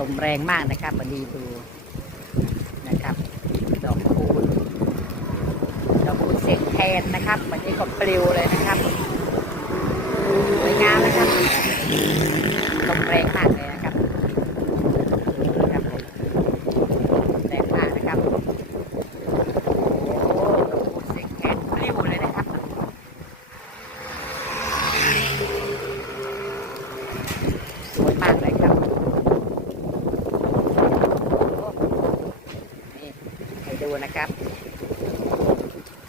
ลมแรงมากนะครับวันนี้ดูนะครับดอกคูณดอกคูณเสียงแทนนะครับวันนี้ก็ปลิวเลยนะครับสวยงามนะครับลมแรงมากเลยนะครับครับผมแรงมากนะครับโอ้ดอกคูณเสียงแคนปลิวเลยนะครับ สวยมากเลยครับ นี่ให้ดูนะครับ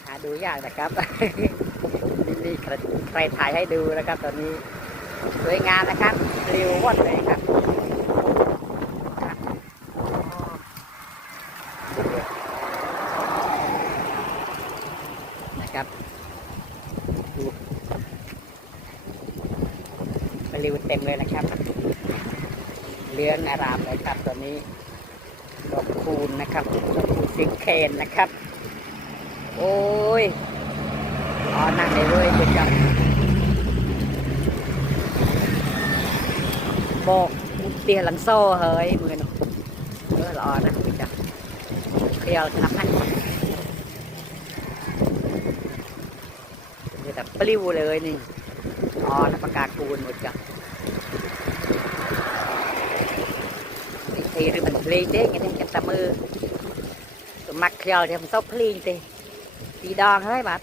หา ดูยากนะครับ นี่ใครถ่ายให้ดูนะครับ ตอนนี้สวยงามนะครับเร็ววอดเลยครับนะครับดูปลิวเต็มเลยนะครับเลืองอารามเลยครับตอนนี้ดอกคูณนะครับดอกคูณสิงเคนนะครับ โอ้ยอ๋อนั่งได้เลยเป็นจังบอกเตียหลังโซ่เฮ้ยมือนะเออรอนะเป็นจังเคลียร์ครับพันคือแต่ปลิวเลยนี่อ๋อนประกาศกูนหมดจังทีหรือมันเพลีเด้งไงเนี่ยจับตามือมักเขียวทำเศร้าเพลงเด้ สีดองเฮ้ยบัด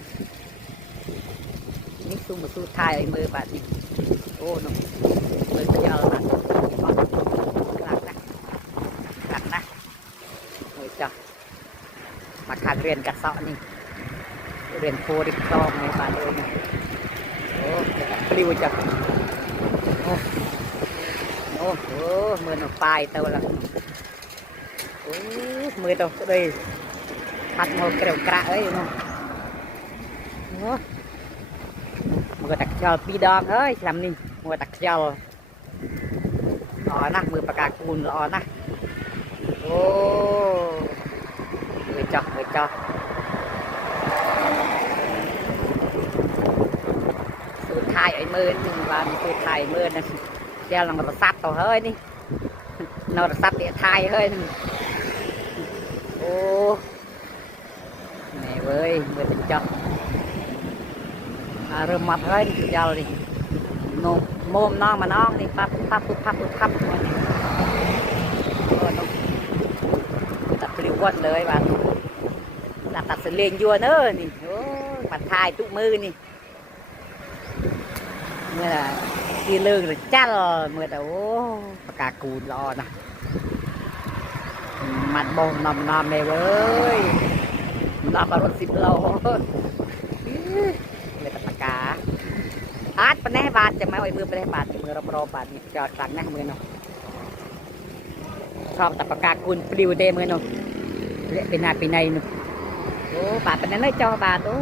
นี่ซูมกับซูทายมือบัดนี่โอ้หนุ่มเปิดยอวบัดหลักนะหลักนะมือจ้ะมาขาดเรียนกระเซาะนี่เรียนโคดิคลองในบัดเลยนะโอ้ปลิวจับโอ้โอ้โหมือหนุ่มปลายเตาละโอ้มือเตาเลยพัดโมเกลียวกระเอ้ยเนา มือตักเชลปีดอกเอ้ยทำนี่มือตักเชลอ๋อนะมือประกาศคูณอ๋อนะโอ้มือจอมือจอสุดท้ายไอ้มือหนึ่งวันสุดท้ายมือนะเจ้าลองมาซัดต่อเฮ้ยนี่เราซัดเดียไทยเฮ้ยโอ้แม่เว้ยมือเป็นจอ เริ่มมัดให้ดิยาวเลยนมโมมน้องมาน้องนี่ปั๊บปั๊บปุ๊บปั๊บปุ๊บปั๊บตัดเปลิววเลยบ้านตัดตัดเสลียงยัวเนอนี่โอ้ปัดทายตุ้มมือนี่เมื่อที่เลิกหรือจ้าเมื่อแต่โอ้ปากกากูรอนะมัดบงนำนำเลยเว้ยนำมารถสิบโลเลยแต่ปากกา อาดปนแน่บาทจะมาไว้มือปนแน่บาทมือรอบๆบาทนี่จอดกลางนะมือเนาะชอบแต่ปากกากูปลิวเตมือเนาะเละเป็นนาเป็นในเนาะโอ้บาทปนแนั้เลยจอบาทโอ้